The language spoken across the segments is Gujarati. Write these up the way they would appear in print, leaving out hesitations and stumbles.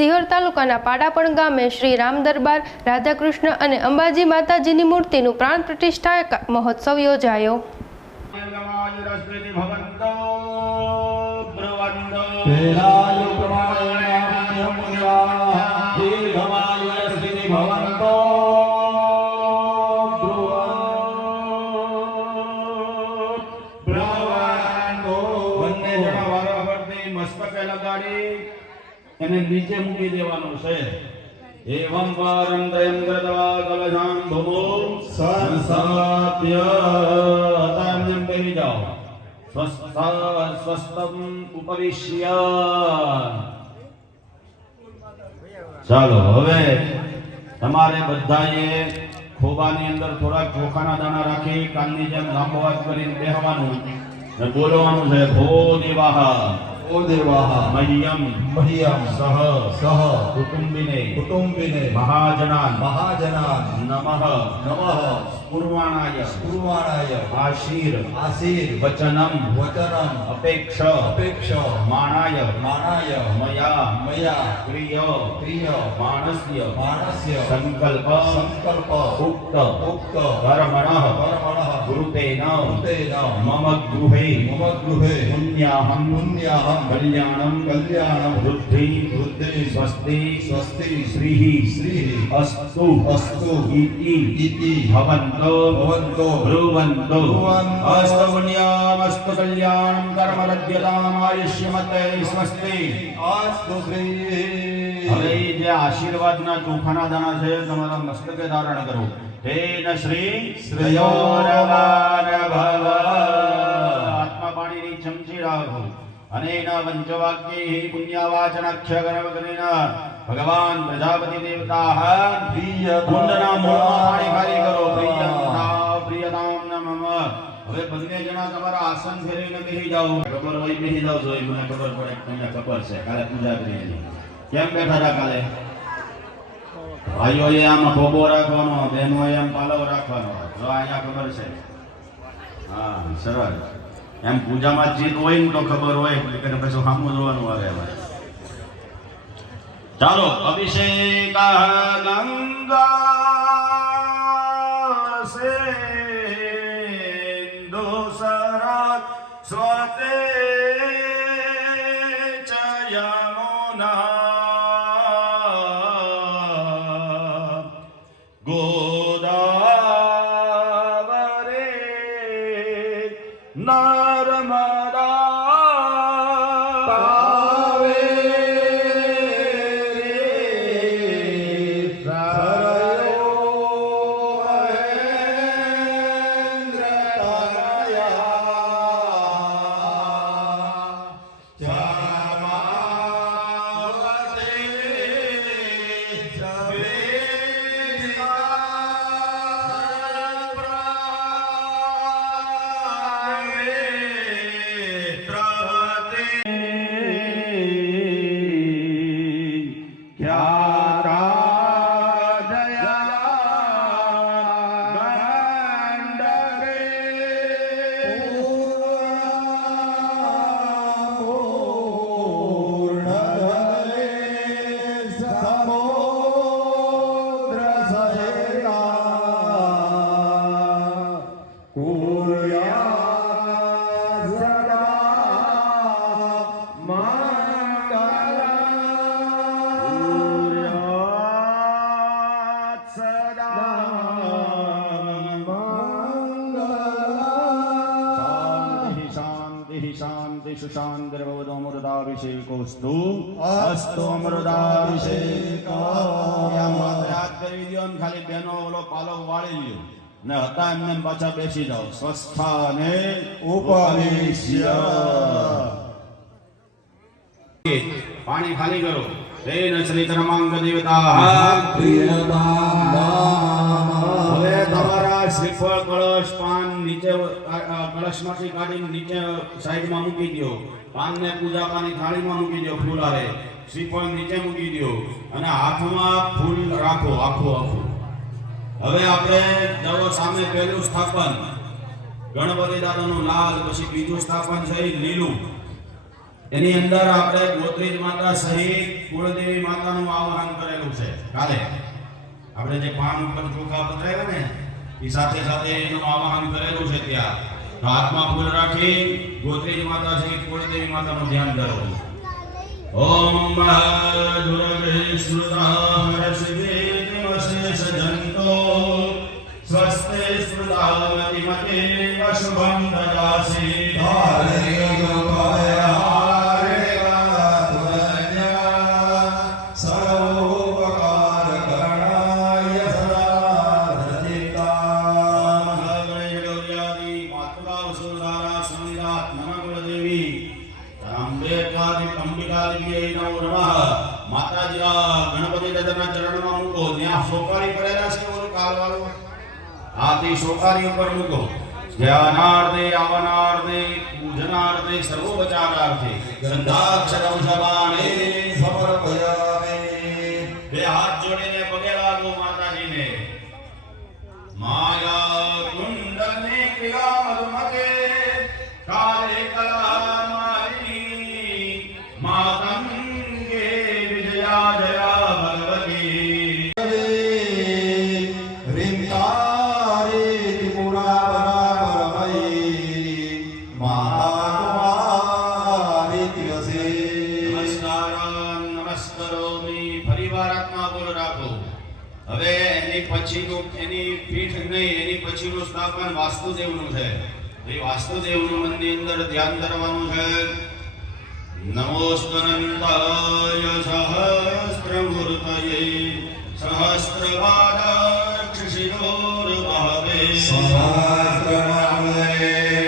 સિહોર તાલુકાના પાડાપણ ગામે શ્રી રામ દરબાર રાધાકૃષ્ણ અને અંબાજી માતાજીની મૂર્તિનું પ્રાણ પ્રતિષ્ઠા મહોત્સવ યોજાયો. એને નીચે મૂકી દેવાનું છે. એવં પારમ દયમ કૃતવા કલશામ ભૂમો સંસ્થાપ્ય તામ્યમ બેહી જાઓ. સ્વસ્તમ ઉપવિશ્ય. ચાલો હવે તમારે બધાએ ખોબાની અંદર થોડા ચોખાના દાણા રાખી કાનની જેમ લાંબો વાત કરીને બેહવાનું ને બોલવાનું છે. ભો દેવાહ ओ देवाः मह्यं सह कुटुम्बिने महाजनान् नमः कुर्वाणाय आशीर वचनम अपेक्ष मानाय मया क्रिय मानस्य संकल्प उक्त कर्मणः गुरुतेन मम गृहे पुण्याहं कल्याणं वृद्धि स्वस्ति श्रीः अस्तु इति भवन्तो ब्रुवन्तो अस्तु पुण्यामस्तु कल्याणं कर्मरद्यताम् आयुष्यमते स्वस्ति अस्तु श्री. હવે જે આશીર્વાદના ચોખાના દાણા છે તમારા મસ્તકે ધારણ કરો. તેન શ્રી શ્રેયોરવાર ભવ. આત્મા પાણીની ચમચી રાખો અને એના પંચવાક્યૈ પુણ્યવાચનાખ્ય ગણવગણેન ભગવાન પ્રજાપતિ દેવતાઃ કુંડના મૂળમાં પાણી ખાલી કરો. પ્રિયતામ નમઃ. હવે બંને જણા તમારા આસન ફેરવીને બેસી જાઓ. ખબર હોય બેસી જાઓ. જોઈ મને ખબર પડે તમને ખબર છે કાલે પૂજા કરી કેમ બેઠા હતા કાલે. ભાઈઓએ આમ ભોગો રાખવાનો, બહેનોએ આમ પાલવ રાખવાનો. જો અહીંયા ખબર છે. હા સરળ. એમ પૂજામાં જીત હોય ને તો ખબર હોય કે પછી સામું જોવાનું આવે. ચાલો અભિષેક ગંગા સેન્દુ સરત સ્વતે ચ યમુના ગોદાવરે નર્મદા સુશાંતિર્ભવદોમૃતાભિષેકોસ્તુ અસ્તુ અમૃતાભિષેકાય. યાદ કરી દો ને ખાલી બેનો ઓલો પાલો વાળી લ્યો ને હતા એમને પાછા બેસી જાઓ. સ્વસ્થાને ઉપવિશ્ય. પાણી ખાલી કરો. તેન શ્રી કર્માંગ દેવતા. હવે તમારા શ્રીફળ કળશ પાન નીચે કળશમાંથી કાઢીને નીચે સાઈડમાં મૂકી દો. પાનને પૂજા પાની થાળીમાં મૂકી દો. ફૂલ આરે શ્રીફળ નીચે મૂકી દો અને હાથમાં ફૂલ રાખો આખું. હવે આપણે દડો સામે પહેલું સ્થાપન ગણપતિ દાદાનું લાલ, પછી બીજું સ્થાપન છે લીલું. એની અંદર આપણે ગોત્રીજ માતા સહિત કુળદેવી માતાનું આવાહન કરેલું છે. કાલે આપણે જે પાન ઉપર ચોખા પધરાવ્યા ને એ સાથે સાથે એનું આવાહન કરેલું છે. ત્યાં તો હાથમાં ફૂલ રાખી ગોત્રીજ માતા સહિત કુળદેવી માતાનું ધ્યાન ધરો. ઓમ મહાદુર્ગે સ્મૃતામરસિવે દેવશેષ જંતો સ્વસ્તે સ્મૃતામતિ મતે શુભં દદાસી ધારે ગોપાયા સર્વોપકાર કરણાય સદા ધૃતિકા ગણેશ ગૌર્યાદિ માતુલા વસુધારા સમિદાત નમઃ દેવી અંબિકાદેવીએ નમો નમઃ. માતાજી આ ગણપતિ દાદાના ચરણમાં મૂકો. ત્યાં સોપારી કરેલા છે ઓલું કાલવાળું આથી સોપારી ઉપર મૂકો. ધ્યાનાર્થે આવનાર્થે પૂજનાર્થે સર્વોપચારાર્થે સંધાક્ષરમ સબાને સમર્પયામિ. બે હાથ જોડીને પગે લાગો માતાજીને. માયા કુંડને ક્રિયા મધુમતે કાલે કલા मातंगे विजया जया भगवती रिमतारे त्रिपुरा परापरमयी माता तिरसे नमस्कारोमी. ફરીવાર આત્મા બોલ રાખો. હવે એની પછીનું એની પીઠ નહીં એની પછીનું સ્થાપન વાસ્તુદેવનું છે. એ વાસ્તુદેવનું મનની અંદર ધ્યાન ધરવાનું છે. નમોસ્તનંતાય સહસ્રમૂર્તયે સહસ્રપાદાક્ષિશિરોર્ભાવે સહસ્રનામે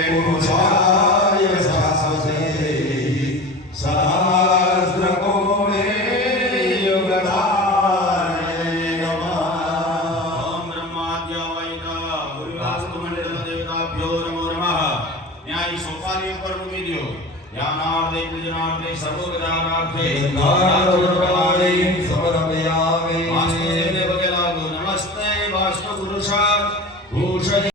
પુરુષાય શાશ્વતે સહસ્રકોણે યુગધારણે નમઃ. ઓમ બ્રહ્માદ્ય વૈદ્ય વાસ્તુમંડળ દેવતાભ્યો નમો નમઃ. ન્યાય સોપારી ઉપર મૂકી દો. ધ્યાનાર્થે પૂજનાર્થે સર્વોપચારાર્થે સમર્પયામિ. વાસ્તુદેવને પગે લાગો. નમસ્તે વાસ્તુ પુરુષા ભૂષણ.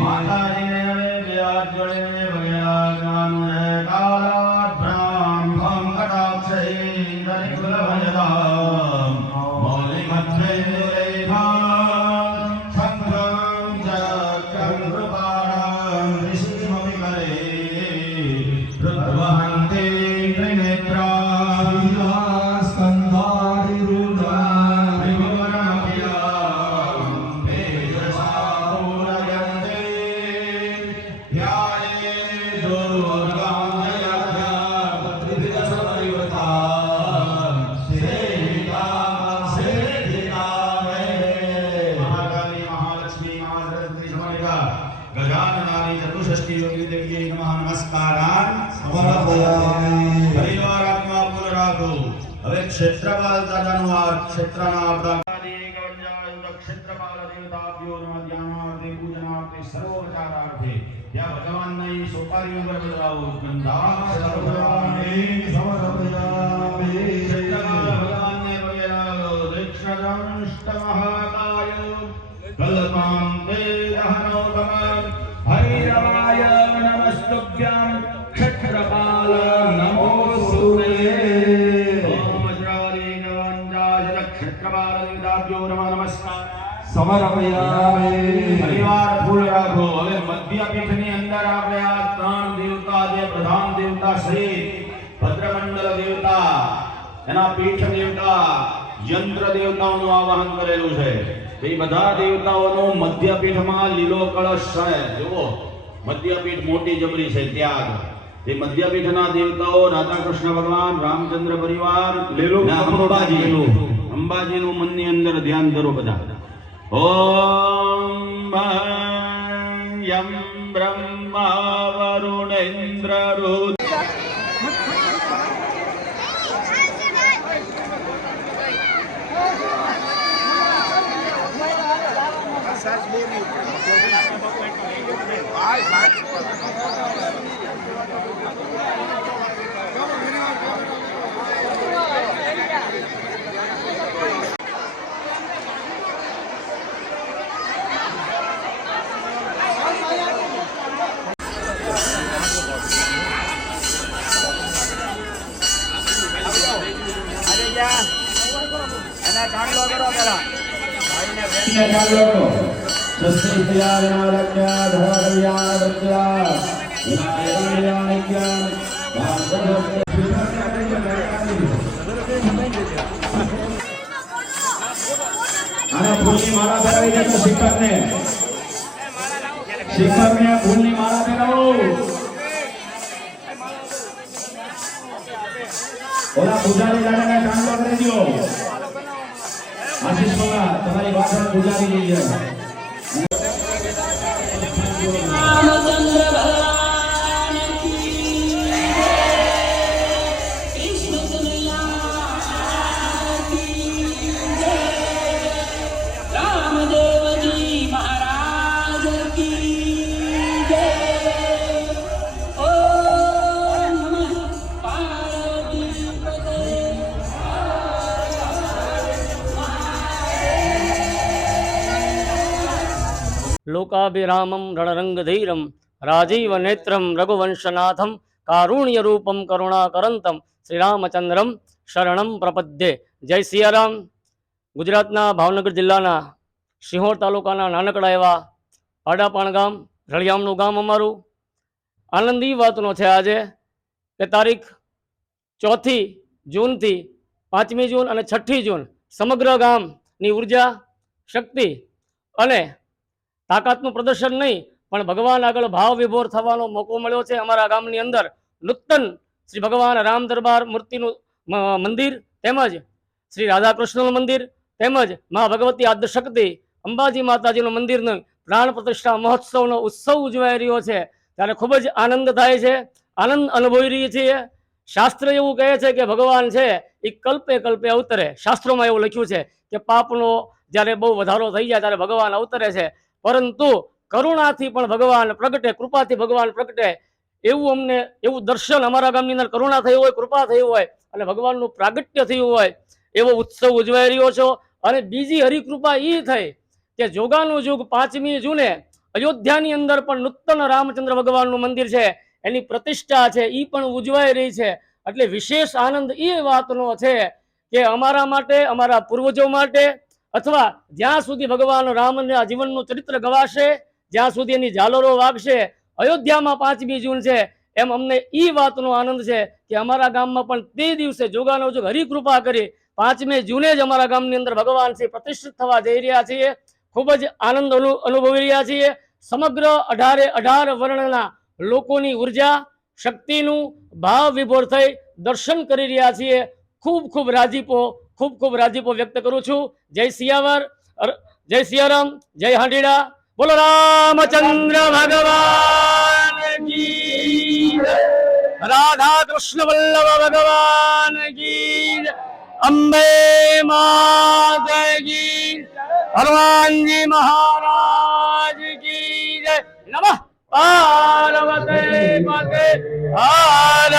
માતાજીને બે હાથ જોડીને પગે લાગવાનું છે. કાલાભ્રામ કટાક્ષે ઇન્દ્રનિકુલભયદામ મૌલિ મધ્યેન્દ્રરેખામ શંખમ ચક્રમ કૃપાણામ ઋષિમપી કરે ृद्वहन्ते त्रिनेत्रा स्कन्धादिरूढा त्रिभुवनमभ्यां तेजसा पूरयन्ते ध्याये दुर्गां जयाभ्यां त्रिविधसपरिवृतां सेवितां मे. महाकाली महालक्ष्मी महासरस्वती समन्विता गजाननानि चतुष्षष्टि योगिनी देवी नमः. नमस्कारान् સમર્પયામિ. પરિવાર આત્મા પૂર્ણ રાખો. હવે ક્ષેત્રપાલ દાદાનું આ ક્ષેત્રના આપણા ક્ષેત્રપાલ દેવતાભ્યો નમઃ. ધ્યાનાર્થે પૂજનાર્થે સર્વોપચારાર્થે ત્યાં ભગવાનની સોપારી ઉપર બદલાવો. ગંધાક્ષરપુરાણે સમર્પયામિ. ક્ષેત્રપાલ ભગવાનને પગે લાગો. દક્ષદંષ્ટમહાકાય કલ્પાંતે દહનોપમ ભૈરવાય નમસ્તુભ્યં ક્ષેત્રપાલ નમોસ્તુતે. ઓમ વજ્રાવલી નવંજાય ક્ષેત્રપાલ દેવતાભ્યો નમઃ. નમસ્કાર સમર્પયામિ. પરિવાર ફૂલ રાખો. હવે મધ્ય પીઠની અંદર આપણે આ ત્રણ દેવતા જે પ્રધાન દેવતા શ્રી ભદ્રમંડળ દેવતા એના પીઠ દેવતા યંત્ર દેવતાઓનું આવાહન કરેલું છે. એ બધા દેવતાઓનો મધ્યપીઠમાં લીલો કળશ છે. જુઓ મધ્યપીઠ મોટી જબરી છે. ત્યાં એ મધ્યપીઠના દેવતાઓ રાધા કૃષ્ણ ભગવાન રામચંદ્ર પરિવાર અંબાજીનું મનની અંદર ધ્યાન ધરો બધા. ઓમ યમ બ્રહ્મા વરુણેન્દ્ર રુદ્ર ને ચાલો સસ્તી પિયાના રખ્યા ધોળિયા રખ્યા વિનાયક અને ફૂલની માળા ફેરવી દેજો શિખરને ફૂલની માળા ફેરવો ઓલા પૂજારી દાદાને ચાંદલો કરી દો આશીષ બાબા તમારી પાછળ પૂજારી લઈ જાય રામચંદ્ર ભગવાન કી કૃષ્ણ કનૈયા કી જય રામદેવજી મહારાજ કી જય ઓમ નમઃ પાર્વતી પતે लोकाभिरामं रणरंगधीरं राजीवनेत्रं रघुवंशनाथं कारुण्यरूपं करुणाकरंतं श्रीरामचंद्रम शरणं प्रपद्ये। जय सियाराम। गुजरातना भावनगर जिल्लाना सिंहोर तालुकाना नानकड़ा एवा पाडापाण गाम रळियामनुं गाम अमारुं। आनंदी वातनो छे आजे के तारीख 4 जून थी 5 जून और 6 जून समग्र गामनी ऊर्जा शक्ति अने ताकतનું પ્રદર્શન નહીં પણ ભગવાન આગળ ભાવ વિભોર થવાનો મોકો મળ્યો છે। અમારા ગામની અંદર નૂતન શ્રી ભગવાન રામ દરબાર મૂર્તિનું મંદિર તેમજ શ્રી રાધાકૃષ્ણનું મંદિર તેમજ મા ભગવતી આદ્યશક્તિ અંબાજી માતાજીનું મંદિરનો પ્રાણ પ્રતિષ્ઠા મહોત્સવનો ઉત્સવ ઉજવાઈ રહ્યો છે ત્યારે ખૂબ જ આનંદ થાય છે, આનંદ અનુભવી રહી છીએ। શાસ્ત્ર એવું કહે છે કે ભગવાન છે એ કલ્પે કલ્પે અવતરે। શાસ્ત્રોમાં એવું લખ્યું છે કે પાપનો જ્યારે બહુ વધારો થઈ જાય ત્યારે ભગવાન અવતરે છે, પરંતુ કરુણાથી પણ ભગવાન પ્રગટે, કૃપાથી ભગવાન પ્રગટે એવું દર્શન અમારા ગામની અંદર કરુણા થઈ હોય, કૃપા થઈ હોય અને ભગવાનનું પ્રાગટ્ય થયું હોય એવો ઉત્સવ ઉજવાઈ રહ્યો છો। અને બીજી હરિકૃપા એ થઈ કે જોગાનું યુગ 5મી જૂને અયોધ્યાની અંદર પણ નૂતન રામચંદ્ર ભગવાનનું મંદિર છે એની પ્રતિષ્ઠા છે એ પણ ઉજવાઈ રહી છે। એટલે વિશેષ આનંદ એ વાતનો છે કે અમારા માટે, અમારા પૂર્વજો માટે અથવા જ્યાં સુધી ભગવાન રામના જીવનનું ચરિત્ર ગવાશે, જ્યાં સુધી એની ઝાલરો વાગશે, અયોધ્યામાં 5મી જૂન છે એમ અમને એ વાતનો આનંદ છે કે અમારા ગામમાં પણ તે દિવસે જોગાનો જોગ હરિકૃપા કરી 5મી જૂને જ અમારા ગામની અંદર ભગવાન શ્રી પ્રતિષ્ઠિત થવા જઈ રહ્યા છીએ। ખૂબ જ આનંદ અનુભવી રહ્યા છીએ। સમગ્ર 18 વર્ણના લોકોની ઉર્જા શક્તિનું ભાવ વિભોર થઈ દર્શન કરી રહ્યા છીએ। ખૂબ ખૂબ રાજીપો વ્યક્ત કરું છું। જય સિયાવર, જય સિયારામ, જય હાંડીડા, બોલો રામચંદ્ર ભગવાન કી, રાધા કૃષ્ણ વલ્લભ ભગવાન કી, અંબે માતા કી, હનુમાનજી મહારાજ કી જય। નમઃ પાર્વતી પતે હર